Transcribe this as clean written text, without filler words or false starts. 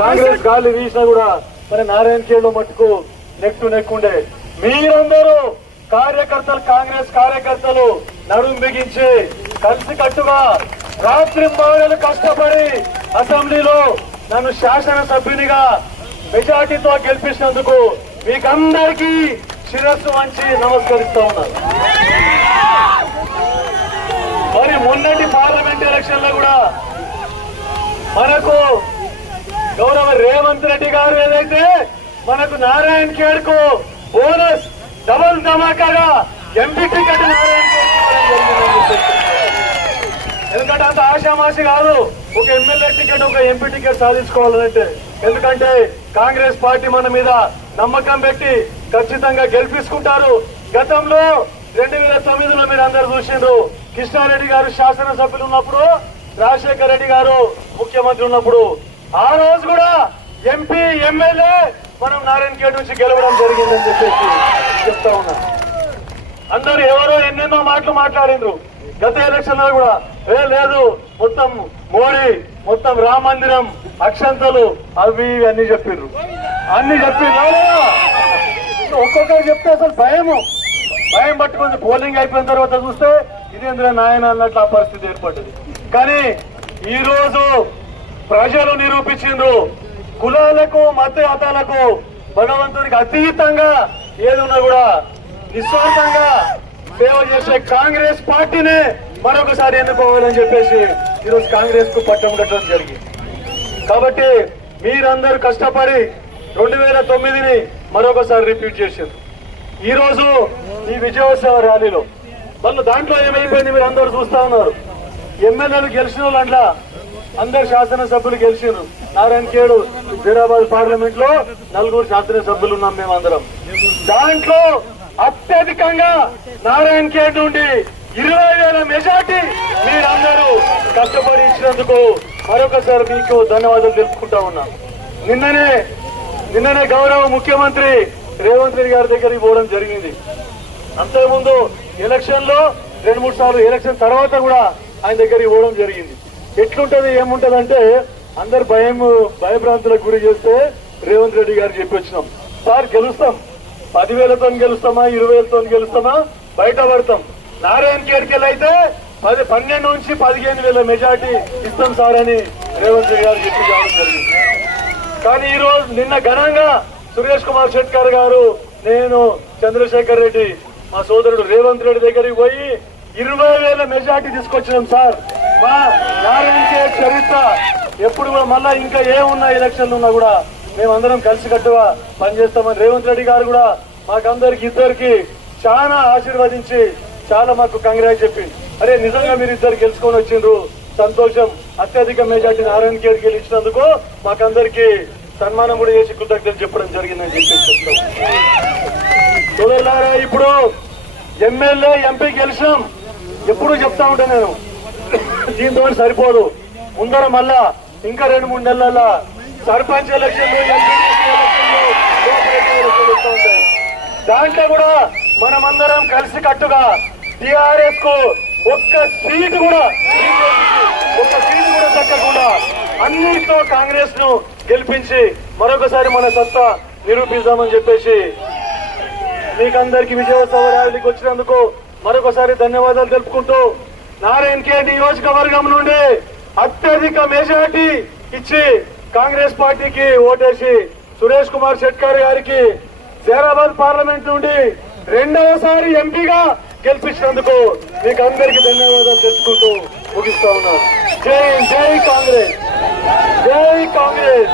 కాంగ్రెస్ గాలి వీసినా కూడా మరి నారాయణ ఖేడ్ మట్టుకు నెక్ టు నెక్ ఉండే. మీరందరూ కార్యకర్తలు, కాంగ్రెస్ కార్యకర్తలు నడుం బిగించి కలిసి కట్టుగా రాత్రి బాగా కష్టపడి అసెంబ్లీలో నన్ను శాసనసభ్యునిగా మెజార్టీతో గెలిపించినందుకు మీకందరికీ శిరస్సు వంచి నమస్కరిస్తా ఉన్నారు. మరి మొన్నటి పార్లమెంట్ ఎలక్షన్ లో కూడా మనకు గౌరవ రేవంత్ రెడ్డి గారు ఏదైతే మనకు నారాయణ ఖేడ్ కు బోనస్ డబల్ ధమాకాగా ఎంపీ టికెట్ నారాయణ ఖేడ్ ఎందుకంటే అంత ఆశామాషి కాదు ఒక ఎమ్మెల్యే టికెట్ ఒక ఎంపీ టికెట్ సాధించుకోవాలంటే. ఎందుకంటే కాంగ్రెస్ పార్టీ మన మీద నమ్మకం పెట్టి ఖచ్చితంగా గెలిపించుకుంటారు. గతంలో 2009లో మీరు అందరు చూసిండ్రు, కృష్ణారెడ్డి గారు శాసనసభ్యులు ఉన్నప్పుడు, రాజశేఖర రెడ్డి గారు ముఖ్యమంత్రి ఉన్నప్పుడు ఆ రోజు కూడా ఎంపీ ఎమ్మెల్యే మనం నారాయణ ఖేడ్ నుంచి గెలవడం జరిగిందని చెప్పేసి చెప్తా ఉన్నా. అందరూ ఎవరో ఎన్నెన్నో మాటలు మాట్లాడిండ్రు గత ఎలక్షన్ లో కూడా. లేదు మొత్తం మోడీ, మొత్తం రామ మందిరం, అక్షంతలు అవి అన్ని చెప్పిండ్రు. ఒక్కొక్కరు చెప్తే అసలు భయం పట్టుకుంది. పోలింగ్ అయిపోయిన తర్వాత చూస్తే ఇదేంద్ర నాయన అన్నట్లు ఆ పరిస్థితి ఏర్పడ్డది. కానీ ఈ రోజు ప్రజలు నిరూపించిండ్రు, కులాలకు మతాలకు భగవంతునికి అతీతంగా ఏదున్నా కూడా నిస్వార్థంగా సేవ చేసే కాంగ్రెస్ పార్టీనే మరొకసారి ఎన్నుకోవాలని చెప్పేసి ఈరోజు కాంగ్రెస్ కు పట్టం కట్టడం జరిగింది. కాబట్టి మీరందరూ కష్టపడి 2009ని మరొకసారి రిపీట్ చేశారు. ఈ రోజు ఈ విజయోత్సవ ర్యాలీలో మళ్ళీ దాంట్లో ఏమైపోయింది మీరు అందరూ చూస్తా ఉన్నారు. ఎమ్మెల్యేలు గెలిచిన వాళ్ళంట అందరు శాసనసభ్యులు గెలిచారు. నారాయణ ఖేడ్ హైదరాబాద్ పార్లమెంట్ లో 4 శాసనసభ్యులు ఉన్నాం మేమందరం. దాంట్లో అత్యధికంగా నారాయణ ఖేడ్ నుండి 20,000 మెజార్టీ మీరందరూ కష్టపడి ఇచ్చినందుకు మరొకసారి మీకు ధన్యవాదాలు తెలుపుకుంటా ఉన్నా. నిన్ననే గౌరవ ముఖ్యమంత్రి రేవంత్ రెడ్డి గారి దగ్గరికి పోవడం జరిగింది. అంతకుముందు ఎలక్షన్ లో 2-3 సార్లు, ఎలక్షన్ తర్వాత కూడా ఆయన దగ్గరికి పోవడం జరిగింది. ఎట్లుంటది ఏముంటది అంటే అందరు భయభ్రాంతులకు గురి చేస్తే రేవంత్ రెడ్డి గారు చెప్పి వచ్చినాం, సార్ గెలుస్తాం, 10,000తో గెలుస్తామా 20,000తో గెలుస్తామా బయట పడతాం. నారాయణ ఖేడ్కెళ్ళి అయితే 12 నుంచి 15,000 మెజార్టీ ఇస్తాం సార్ అని రేవంత్ రెడ్డి గారు చెప్పి రావడం జరిగింది. కానీ ఈ రోజు నిన్న ఘనంగా సురేష్ కుమార్ షెట్కర్ గారు, నేను, చంద్రశేఖర్ రెడ్డి, మా సోదరుడు రేవంత్ రెడ్డి దగ్గరికి పోయి 20,000 మెజార్టీ తీసుకొచ్చినాం సార్. మా నారాయణ ఖేడ్ చరిత్ర ఎప్పుడు కూడా మళ్ళా ఇంకా ఏమున్నా ఎలక్షన్లు ఉన్నా కూడా మేమందరం కలిసికట్టుగా పనిచేస్తామని రేవంత్ రెడ్డి గారు కూడా మాకందరికి ఇద్దరికి చాలా ఆశీర్వదించి చాలా మాకు కంగ్రాట్స్ చెప్పింది. అరే నిజంగా మీరు ఇద్దరు గెలుచుకొని వచ్చిండ్రు, సంతోషం, అత్యధిక మెజార్టీ నారాయణ ఖేడ్ గెలిచినందుకు మాకందరికి సన్మానం కూడా చేసి కృతజ్ఞతలు చెప్పడం జరిగిందని చెప్పి చెప్తాం. సోదరులారా, ఇప్పుడు ఎమ్మెల్యే ఎంపీ గెలిచాం, ఎప్పుడు చెప్తా ఉంటా నేను, దీంతో సరిపోదు. ముందర మళ్ళా ఇంకా 2-3 నెలల సర్పంచ్ ఎలక్షన్లు, ఉంటాయి. దాంట్లో కూడా మనమందరం కలిసి కట్టుగా టిఆర్ఎస్ కు ఒక్క సీటు కూడా దక్కకుండా అన్నింటిలో కాంగ్రెస్ ను గెలిపించి మరొకసారి మన సత్తా నిరూపిద్దామని చెప్పేసి మీకందరికి విజయోత్సవ ర్యాలీకి వచ్చినందుకు మరొకసారి ధన్యవాదాలు తెలుపుకుంటూ, నారాయణ ఖేడ్ నియోజకవర్గం నుండి అత్యధిక మెజార్టీ ఇచ్చి కాంగ్రెస్ పార్టీకి ఓటేసి సురేష్ కుమార్ షెట్కర్ గారికి హైదరాబాద్ పార్లమెంట్ నుండి 2వసారి ఎంపీగా గెలిపించినందుకు మీకు అందరికీ ధన్యవాదాలు తెలుపుకుంటూ ముగిస్తా ఉన్నారు. జై కాంగ్రెస్, జై కాంగ్రెస్.